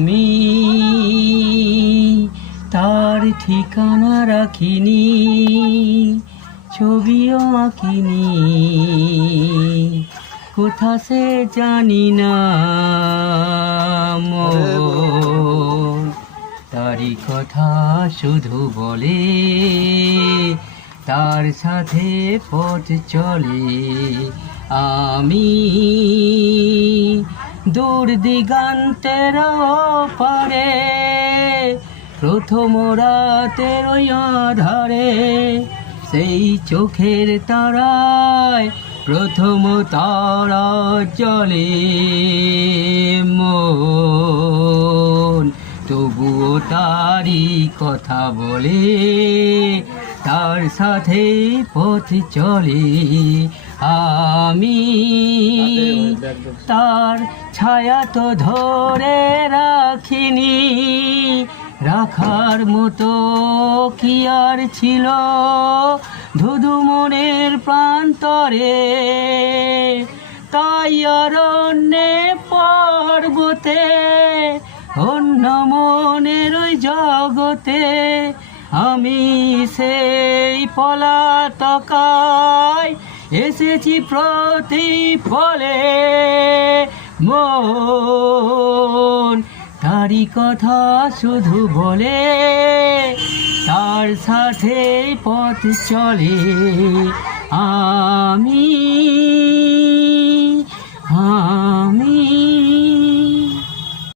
আমি তার ঠিকানা রাখিনি, ছবিও আঁকিনি, কোথা সে জানি না। মন তারই কথা শুধু বলে, তার সাথে পথ চলে। আমি দূর দিগন্তের পারে, প্রথম রাতের ওই আধারে, সেই চোখের তারায় প্রথম তারা জ্বলে। মন তবুও তারই কথা বলে, তার সাথে পথ চলে। আমি তার ছায়া তো ধরে রাখিনি, রাখার মতো কি আর ছিল ধুধু মনের প্রান্তরে। তাই অরণ্যে পর্বতে, অন্য মনের ওই জগতে, আমি সেই পলাতকায় এসেছি প্রতিফলে। মন তারই কথা শুধু বলে, তার সাথে পথ চলে। আমি